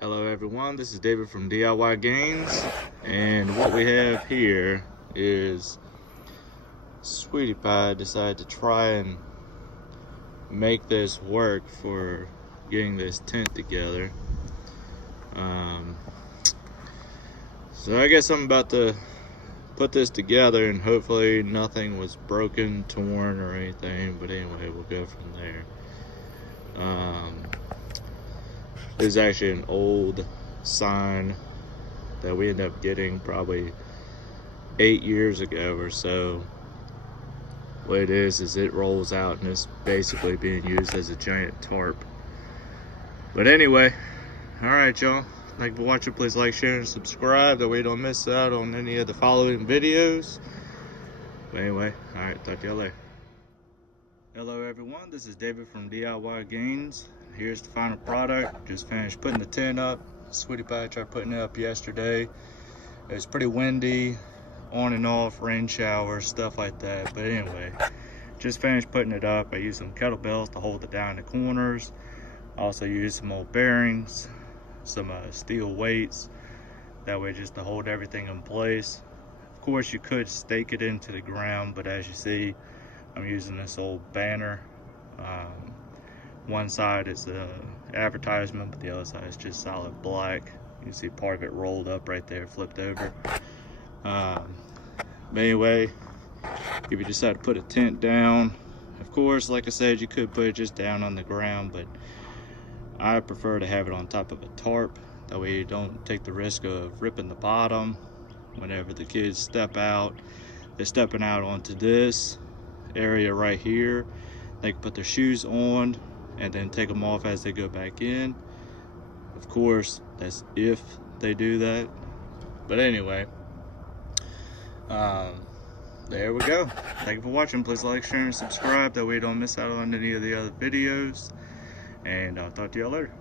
Hello everyone, this is David from DIY Gains, and what we have here is Sweetie Pie decided to try and make this work for getting this tent together. So I guess I'm about to put this together, and hopefully nothing was broken, torn, or anything, but anyway, we'll go from there. There's actually an old sign that we ended up getting probably 8 years ago or so. What it is it rolls out and it's basically being used as a giant tarp. But anyway, alright y'all, thank you for watching. Please like, share, and subscribe that way you don't miss out on any of the following videos. But anyway, alright, talk to y'all later. Hello everyone, this is David from DIY Gains. Here's the final product. Just finished putting the tent up. Sweetie Pie tried putting it up yesterday. It was pretty windy, on and off, rain showers, stuff like that. But anyway, just finished putting it up. I used some kettlebells to hold it down in the corners. Also used some old bearings, some steel weights. That way just to hold everything in place. Of course you could stake it into the ground, but as you see, I'm using this old banner. One side is a advertisement, but the other side is just solid black. You can see part of it rolled up right there, flipped over. But anyway, if you decide to put a tent down, of course, like I said, you could put it just down on the ground, but I prefer to have it on top of a tarp. That way you don't take the risk of ripping the bottom. Whenever the kids step out, they're stepping out onto this area right here. They can put their shoes on and then take them off as they go back in. Of course, that's if they do that. But anyway, there we go. Thank you for watching. Please like, share, and subscribe. That way you don't miss out on any of the other videos. And I'll talk to y'all later.